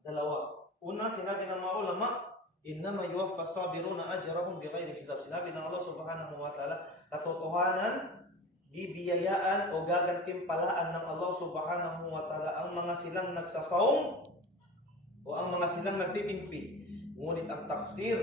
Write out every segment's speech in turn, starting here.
Dalawa. Una, sinabi ng mga ulama, innama yuwaffa sabiruna ajrahum bighairi hisab. Sinabi ng Allah subhanahu wa ta'ala, katotohanan, bibiyayaan o gagantimpalaan ng Allah subhanahu wa ta'ala ang mga silang nagsasawm o ang mga silang nagtitimpi. Ngunit ang tafsir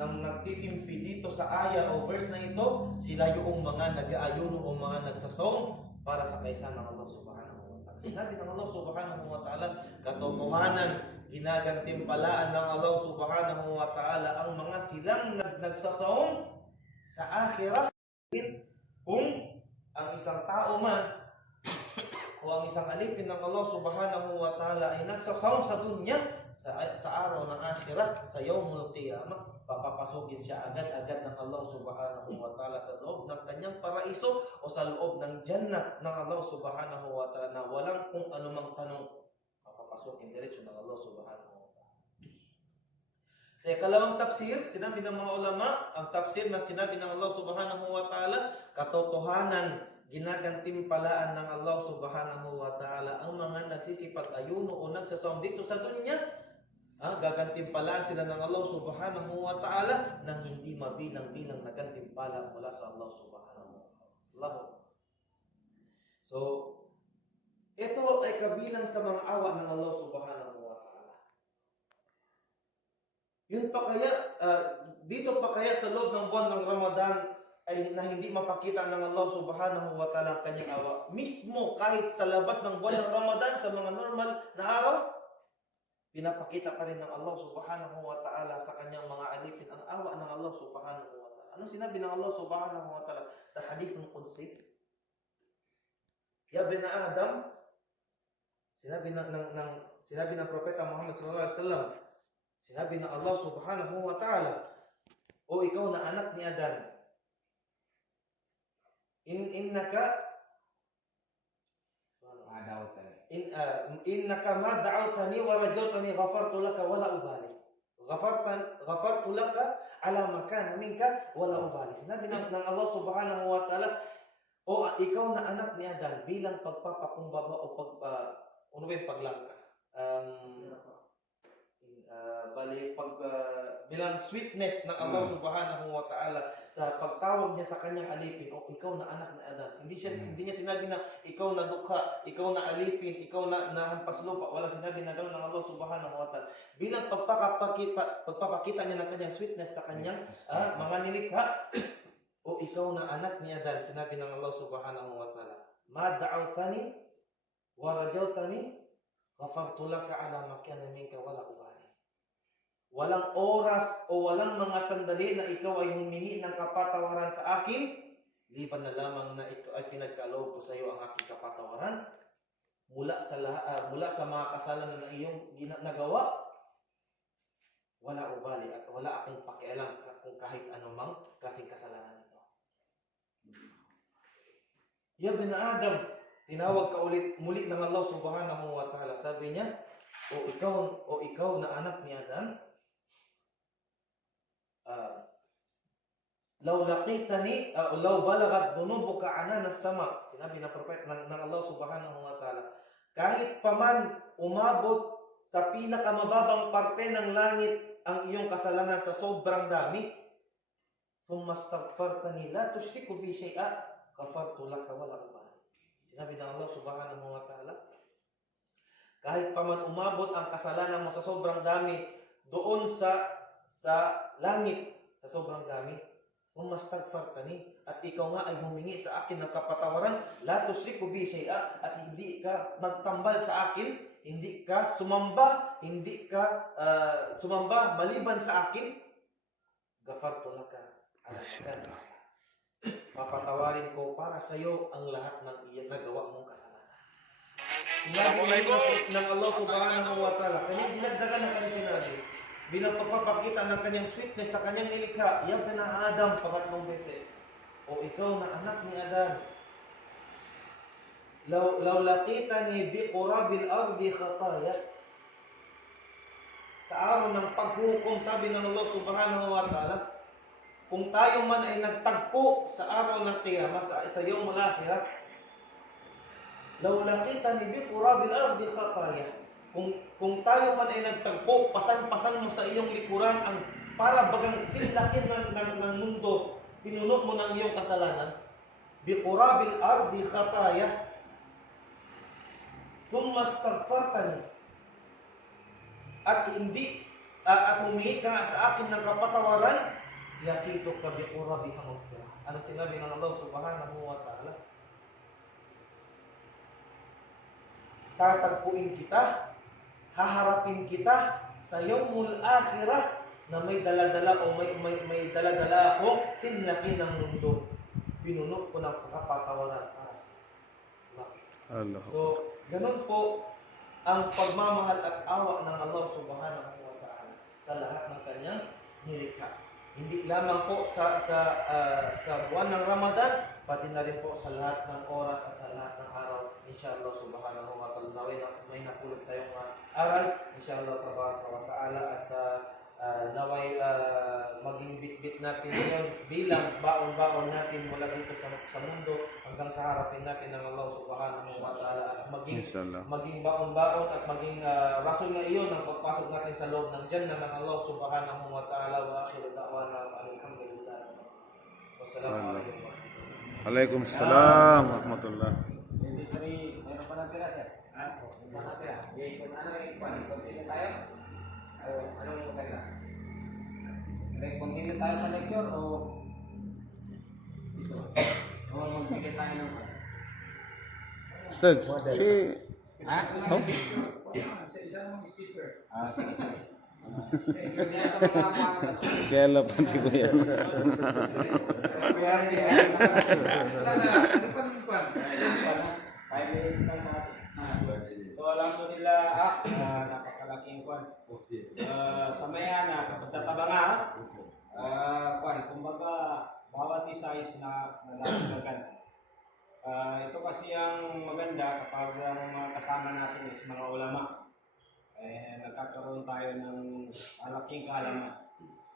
ng nagtitimpi dito sa aya o verse na ito, sila yung mga nag-aayuno o mga nagsasawm para sa kaysa ng Allah subhanahu wa ta'ala. Sinabi ng Allah subhanahu wa ta'ala, katotohanan, ginagantimpalaan ng Allah subhanahu wa ta'ala ang mga silang nagsasawm sa akhirah. Kung ang isang tao man o ang isang alipin ng Allah subhanahu wa ta'ala ay nagsasawm sa dunya, sa araw ng akhirat, sa yawmul qiyamah, papapasukin siya agad-agad ng Allah subhanahu wa ta'ala sa loob ng kanyang paraiso o sa loob ng Jannah ng Allah subhanahu wa ta'ala na walang kung anumang tanong, papapasukin diretso ng Allah subhanahu wa ta'ala. Sa ikalawang tafsir, sinabi ng mga ulama, ang tafsir na sinabi ng Allah subhanahu wa ta'ala, katotohanan, ginagantimpalaan ng Allah subhanahu wa ta'ala ang mga nagsisipag-ayuno o nagsasawm dito sa dunya. Gagantimpalaan sila ng Allah subhanahu wa ta'ala nang hindi mabilang-bilang na gantimpala mula sa Allah subhanahu wa ta'ala. So, ito ay kabilang sa mga awa ng Allah subhanahu wa ta'ala. Yun pa kaya, dito pa kaya sa loob ng buwan ng Ramadan ay na hindi mapakita ng Allah subhanahu wa ta'ala ang kanyang awa. Mismo kahit sa labas ng buwan ng Ramadan, sa mga normal na araw, pinapakita pa rin ng Allah subhanahu wa ta'ala sa kanyang mga alipin ang awa ng Allah subhanahu wa ta'ala. Ano sinabi ng Allah subhanahu wa ta'ala sa hadithul qudsi? Ya bin Adam, sinabi ng propeta Muhammad sallallahu alaihi wasallam, sinabi ng Allah subhanahu wa ta'ala, o ikaw na anak ni Adan, innaka ma da'awtani wa rajawtani ghafartu laka wala ubali. Ghafartu laka ala ma kana minka wala ubali. Sinabi ng Allah subhanahu wa ta'ala, o ikaw na anak ni Adan, bilang pagpapakumbaba o paglangka. Bilang sweetness ng Allah subhanahu wa ta'ala sa pagtawag niya sa kanyang alipin, o ikaw na anak ni Adan. Hindi niya sinabi na ikaw na dukha, ikaw na alipin, ikaw na hampas lupa. Wala sinabi na gano'n ng Allah subhanahu wa ta'ala. Bilang pagpapakita niya ng kanyang sweetness sa kanyang mga nilikha, o ikaw na anak ni Adan, sinabi ng Allah subhanahu wa ta'ala, ma da'awtani wa rajawtani ghafartu laka ala ma kana minka wala ubali. Walang oras o walang mga sandali na ikaw ay humingi ng kapatawaran sa akin, liban na lamang na ito ay pinagkaloob ko sa iyo ang aking kapatawaran mula sa mga kasalanan na iyong nagawa. Wala ubali at wala akong pakialam kung kahit anumang klaseng kasalanan ito. Ya bin Adam, tinawag ka muli ng Allah subhanahu wa ta'ala. Sabi niya, o ikaw na anak ni Adan, law laqitani law balagat dhunubuka anana as-sama. Sinabi ng propeta ng Allah subhanahu wa ta'ala, kahit paman umabot sa pinakamababang parte ng langit ang iyong kasalanan sa sobrang dami, thumma astaghfartani la tushriku bi shay'a ghafartu laka wala ubali. Sinabi ng Allah subhanahu wa ta'ala, kahit paman umabot ang kasalanan mo sa sobrang dami doon sa langit, sa sobrang dami, umastagfartani, at ikaw nga ay humingi sa akin ng kapatawaran, la tushriku bi shay'a, at hindi ka magtambal sa akin, hindi ka sumamba maliban sa akin, ghafartu laka, papatawarin ko para sa iyo ang lahat ng iyan nagawa mong kasalanan. Sinabi ng Allah subhanahu wa ta'ala, kanya dinagdagan ng kanyang sinabi, bilang pagpapakita ng kanyang sweetness sa kanyang nilikha, ya bin Adam, pangatlong beses, o ikaw na anak ni Adan, law laqitani bi qurabil ardi khataya. Sa araw ng paghukom, sabi ng Allah subhanahu wa ta'ala, kung tayo man ay nagtagpo sa araw ng qiyamah, sa yawmul akhirah, law laqitani bi qurabil ardi khataya, Kung tayo man ay nagtagpo, pasan-pasan mo sa iyong likuran ang para bagang sinlakin ng mundo, pinuno mo ng iyong kasalanan. Biqurabil ardi khataya thumma astaghfartani, at humingi ka nga sa akin ng kapatawaran, yakito ka biqurabiha maghfirah. Ano sinabi ng Allah subhanahu wa ta'ala? Tatagpuin kita, haharapin kita sa yawmul akhirah na may daladala o may daladala ako sinlaki ng mundo. Binunok ko ng kapatawaran para sa Allah. So, ganun po ang pagmamahal at awa ng Allah subhanahu wa ta'ala sa lahat ng kanyang nilikha. Hindi lamang po sa buwan ng Ramadan, pati na rin po sa lahat ng oras at sa lahat ng araw. Inshallah subhanahu wa ta'ala, may napulot tayong aral. Inshallah wa ta'ala, at naway maging bitbit natin yun bilang baon-baon natin mula dito sa mundo hanggang sa harapin natin ng Allah subhanahu wa ta'ala, at maging baon-baon at maging rason na iyon ang pagpasok natin sa loob ng Jannah ng Allah subhanahu wa ta'ala. Wa akhiru da'wana alhamdulillah. Wassalamu alaikum. Waalaikumsalam warahmatullah. Meron pa ng tira, sir? Nakatira. Ano yung continue tayo? Anong maganda? Continue tayo sa lecture o dito? O magbigay tayo ng Ustaz, si... Ha? Oh? Sige, sige. Kaya lapan si Kuya. So, alhamdulillah, napakalaking kwan. Sa maya na, pagtatabanga, kumbaga, bawat isa is na nalalagan. Ito kasi ang maganda kapag ang mga kasama natin is mga ulama. Nagkakaroon tayo ng malaking kaalaman.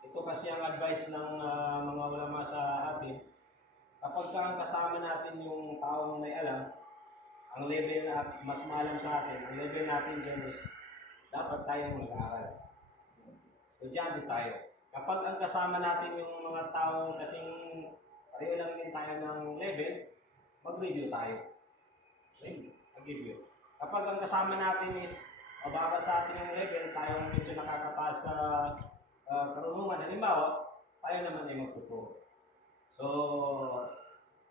Ito kasi ang advice ng mga ulama sa atin. Kapag ang kasama natin yung taong may alam, ang level na mas maalam sa atin, ang level natin dyan is dapat tayong mag-aaral. So dyan tayo. Kapag ang kasama natin yung mga taong kasing pareho lang din tayo ng level, mag-review tayo. Mag-review. Kapag ang kasama natin is mababa sa atin yung level, tayong medyo nakakataas sa karunungan, halimbawa, tayo naman ay magtuturo. So,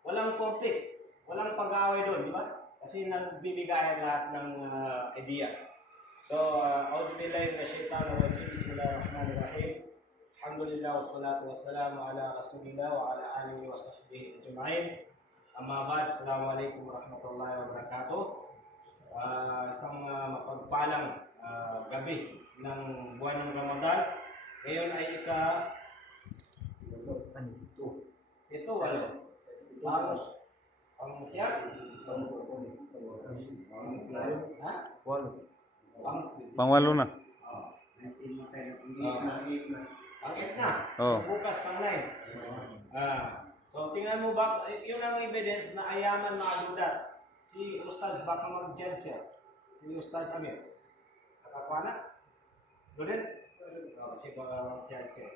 walang conflict, walang pag-aaway doon, di ba? Kasi nagbibigayan lahat ng idea. So, a'udhu billahi minash shaitanir rajim. Bismillahirrahmanirrahim. Alhamdulillah wassalatu wassalamu ala rasulillah wa ala alihi wa sahbihi ajma'in. Amma ba'd, assalamualaikum warahmatullahi wabarakatuh. Isang mapagpalang gabi ng buwan ng Ramadan. Ngayon ay ito walo. Ang siya? Pangwalo na. Pang-8 na. Oh. Bukas pang-9. So tingnan mo ba, yun ang evidence na ayaman maadudat. Si Ustaz baka mag-judge siya. Si Ustaz Amir. Nakakuha na? Doon? Si baka mag-judge siya.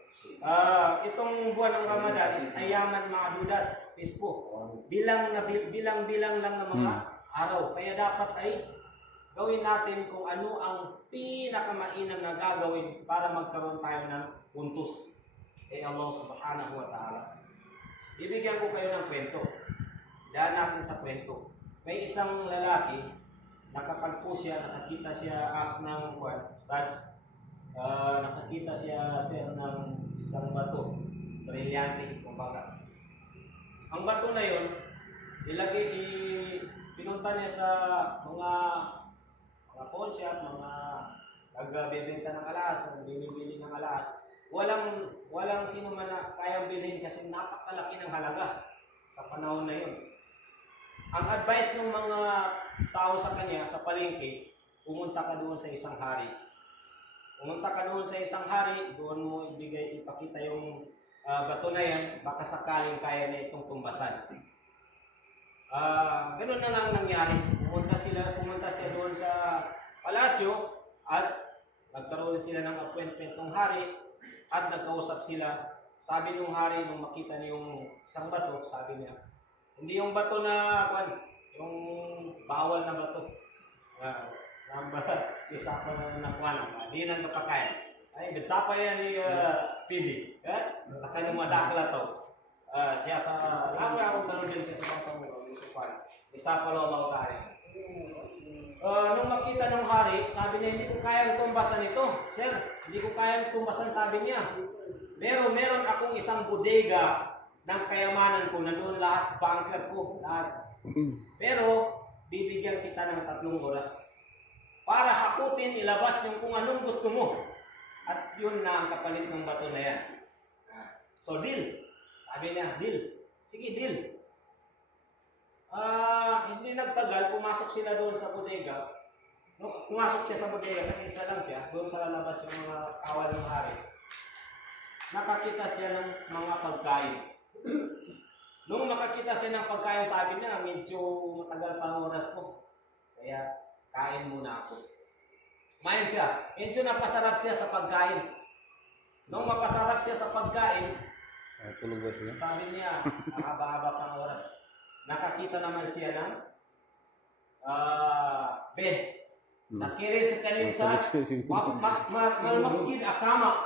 Itong buwan ng Ramadan is ayaman maadudat. Ispo. Bilang lang ng mga araw. Kaya dapat ay gawin natin kung ano ang pinakamainam na gagawin para magkaroon tayo ng puntos kay Allah subhanahu wa ta'ala. Ibigyan ko kayo ng kwento. Daan natin sa kwento. May isang lalaki, nakakagpo siya, nakakita siya ng nakakita siya ng isang bato, brilyante, kumbaga. Ang bato na yun, pinunta niya sa mga pawn shop, mga nagbebenta ng alas, nagbibili ng alas. Walang sino man na kayang bilhin kasi napakalaki ng halaga sa panahon na yun. Ang advice ng mga tao sa kanya sa palengke, pumunta ka doon sa isang hari. Pumunta ka doon sa isang hari, doon mo ipakita yung bato na yan, baka sakaling kaya na itong tumbasan. Ganun na lang nangyari. Pumunta siya doon sa palasyo, At nagkaroon sila ng appointment ng hari at nagkausap sila. Sabi ng hari, nung makita niya yung isang bato, sabi niya, hindi yung bato na, yung bawal na bato. Isa pa na nakuha, hindi na napakain. Ay, bedsapa yan ni Pili. Sa kanyang madakla to. Siya sa, lagi akong tanong din siya sa mga pangulusupan. Isa pa lolo tayo. Nung makita ng hari, sabi niya, hindi ko kayang tumbasan ito. Sir, hindi ko kayang tumbasan, sabi niya. Pero meron akong isang bodega ng kayamanan ko, nandun lahat, banker ko, lahat. Pero, bibigyan kita ng 3 oras. Para hakutin, ilabas yung kung anong gusto mo. At yun na ang kapalit ng bato na yan. So, deal. Sabi niya, deal. Sige, deal. Hindi nagtagal, pumasok sila doon sa bodega. Pumasok siya sa bodega kasi isa lang siya. Doon sa labas yung mga kawal ng hari. Nakakita siya ng mga pagkain. Nung makakita siya ng pagkain, sabi niya, medyo matagal pa ang oras ko. Kaya, kain muna ako. Kumain siya. Medyo napasarap siya sa pagkain. Nung mapasarap siya sa pagkain, Tulog ba siya? sabi niya, nakaba-haba pang oras. Nakakita naman siya ng bed. Nakiri sa kanisa, malmakid akama.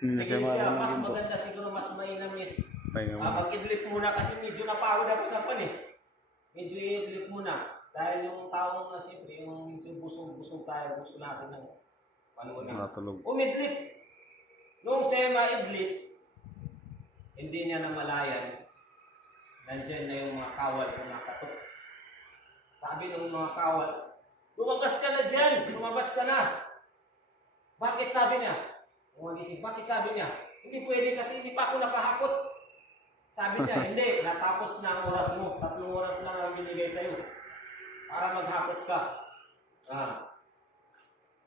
Hindi Kaya siya siya, mas marunong. maganda siguro, mas mainam is Pahinga mo. mag-idlip muna kasi medyo napagod ako sa pan eh. Medyo i-idlip muna. Dahil yung taong na siyempre, yung medyo busog-busog tayo, gusto natin ng panunan. Natulog. Umidlip. Nung siya maidlip, hindi niya namalayan, nandyan na yung mga kawal kung nakatok. Sabi ng mga kawal, lumabas ka na dyan! Lumabas ka na! Bakit sabi niya? Umagising, bakit sabi niya? Hindi pwede kasi hindi pa ako nakahakot. Sabi niya, hindi, natapos na ang oras mo. 3 oras lang ang binigay sa'yo para maghakot ka.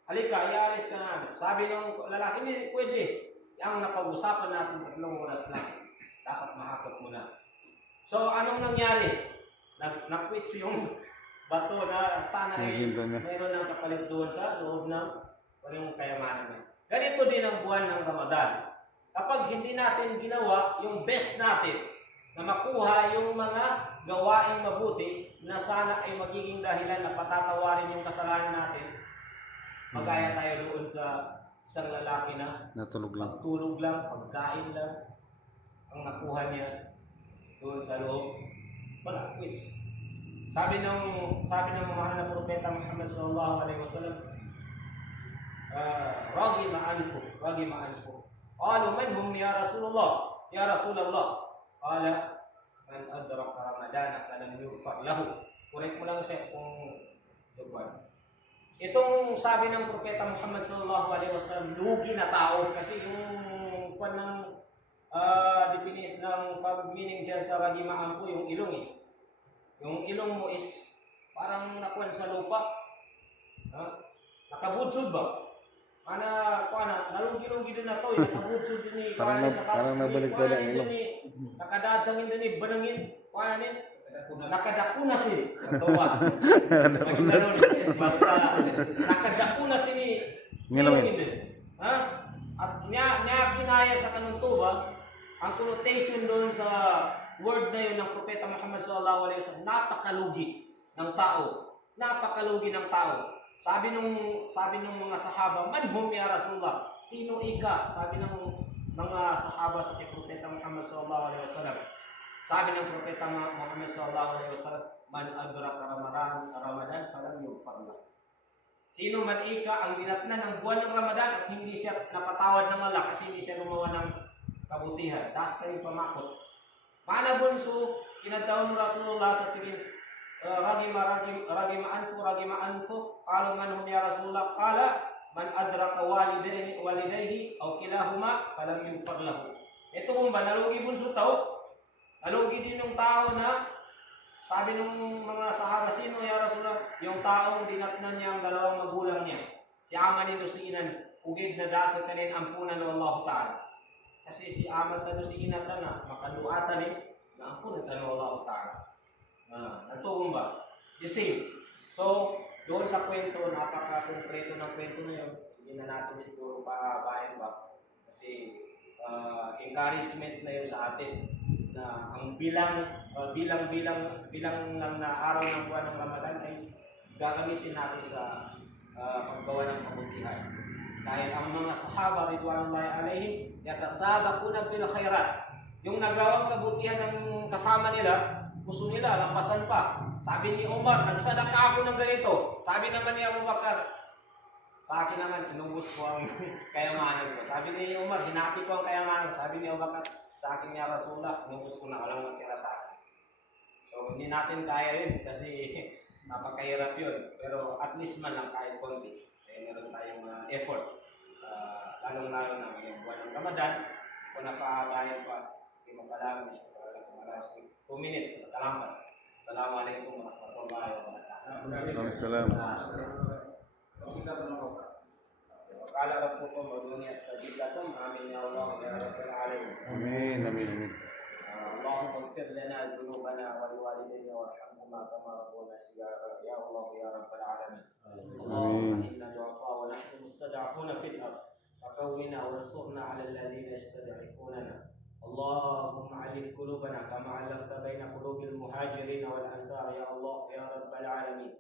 Halika, ialis ka na. Sabi ng lalaki, hindi pwede. Ang napag-usapan natin 3 oras lang. Dapat mahakot mo na. So, anong nangyari? Nag-quits yung bato na sana ay Naginto niya. mayroon ng kapalit doon sa loob ng walang kayamanan niya. Ganito din ang buwan ng Ramadan. Kapag hindi natin ginawa yung best natin na makuha yung mga gawaing mabuti na sana ay magiging dahilan na patatawarin yung kasalanan natin, magaya tayo doon sa isang lalaki na Natulog lang. pagtulog lang, pagkain lang ang nakuha niya doon sa loob. Wala, quits. Sabi ng mahal na propeta Muhammad sallallahu alaihi wasallam, ragi ma'anfu. Qalu man hum ya Rasulullah? Ya Rasulullah. Qala man adraka Ramadan falam yughfar lahu. Correct mo lang siya kung jugwan. Itong sabi ng propeta Muhammad sallallahu alaihi wasallam, lugi na tao kasi yung kwan ng definition ng pag-meaning dyan sa ragi ma'anfu yung ilong eh. Yung ilong mo is parang nakuan sa lupa. Nakabudsod ba? Nalugi-lugi din na to. Nakabudsod din ni Parang nabaliktad ang ilong. Nakadadsangin din ni banangin. Nakadakunas eh. Katawa. Basta nakadakunas ni Ngilawin. At niya kinaya sa kanong tuba, ang connotation doon sa word na yun ng propeta Muhammad sallallahu alaihi wasallam, napakalugi ng tao. Napakalugi ng tao. Sabi nung mga sahaba, man hum ya Rasulullah? Sino ika? Sabi ng mga sahaba sa propeta Muhammad sallallahu alaihi wasallam. Sabi ng propeta Muhammad sallallahu alaihi wasallam, man adraka Ramadan falam yughfar lahu. Sino man ika ang dinatnan ng buwan ng Ramadan at hindi siya napatawad ng Allah kasi hindi siya gumawa ng kabutihan. Das kayong pamakot. Mana bunso, kinataon mo Rasulullah sa tingin, ragi ma'anfu, qala man hum ya Rasulullah, qala man adraka walidayhi aw kilahuma falam yughfar lahu. Ito kung ba nalugi bunso tao? Nalugi din yung tao na sabi ng mga sahaba, sino ya Rasulullah? Yung taong dinatnan niya ang 2 magulang niya. Si Aman Inusiinan, ugid na dasa kanin ampunan ng Allah Ta'ala. Kasi si Aman Inusiinan na makaluatan na ampunan ng Allah Ta'ala. Nagtuong ba? The same. So, doon sa kwento, napaka-konkreto ng kwento na yun. Hindi na natin siguro pabayan pa. Kasi encouragement na yun sa atin na ang bilang lang na araw ng buwan ng Ramadan ay gagamitin natin sa paggawa ng kabutihan. Dahil ang mga sahaba ridwanullahi alaihim yatasabaquna bil khairat. Yung nagawang kabutihan ng kasama nila, gusto nila lampasan pa. Sabi ni Umar, nagsadaka ako ng ganito. Sabi naman ni Abu Bakar, sa akin naman inubos ko ang kayamanan ko. Sabi ni Umar, hinati ko ang kayamanan. Sabi ni Abu Bakar, sa akin ya Rasulullah, inubos ko na, walang matira sa akin. So hindi natin kaya yun kasi napakahirap yun. Pero at least man lang kahit konti. Meron tayong effort. Lalong-lalo na ngayong buwan ng Ramadan. Kung napahabayan pa, hindi mapalaman siya. 2 minutes, nakalampas. Assalamualaikum warahmatullahi wabarakatuh. Waalaikumsalam. Qala rabbukum ud'uni astajib lakum. Amin ya Allah ya rabbal alamin. Amin, amin, amin. اللهم اغفر لنا ذنوبنا ولوالدينا وارحمهما كما ربونا صغارا يا الله يا رب العالمين. اللهم انا ضعفاء ونحن مستضعفون في الارض فقونا وانصرنا على الذين يستضعفوننا. اللهم علف قلوبنا كما علفت بين قلوب المهاجرين والانصار يا الله يا رب العالمين.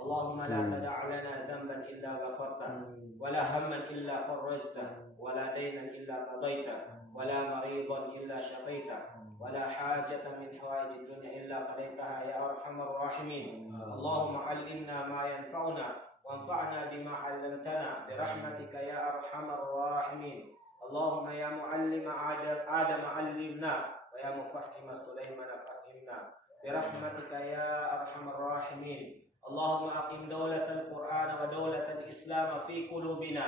اللهم لا تدع لنا ذنبا الا غفرته ولا هما الا فرجته ولا دينا الا قضيته ولا مريضا الا شفيته ولا حاجة من حوائج الدنيا إلا قضيتها يا أرحم الراحمين. اللهم علمنا ما ينفعنا وانفعنا بما علمتنا برحمتك يا أرحم الراحمين. اللهم يا معلم آدم علمنا ويا مفهم سليمان فهمنا برحمتك يا أرحم الراحمين. اللهم أقم دولة القرآن ودولة الإسلام في قلوبنا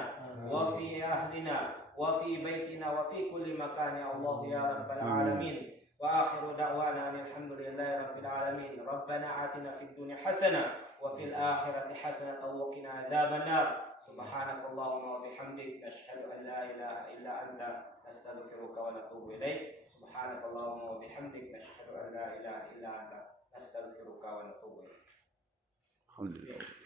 وفي أهلنا وفي بيتنا وفي كل مكان يا الله يا رب العالمين. وآخر دعوانا أن الحمد لله رب العالمين. ربنا آتنا في الدنيا حسنة وفي الآخرة حسنة وقنا عذاب النار. سبحانك اللهم وبحمدك نشهد أن لا إله إلا أنت نستغفرك ونتوب إليك. سبحانك اللهم وبحمدك نشهد أن لا إله إلا أنت نستغفرك ونتوب إليك. الحمد لله.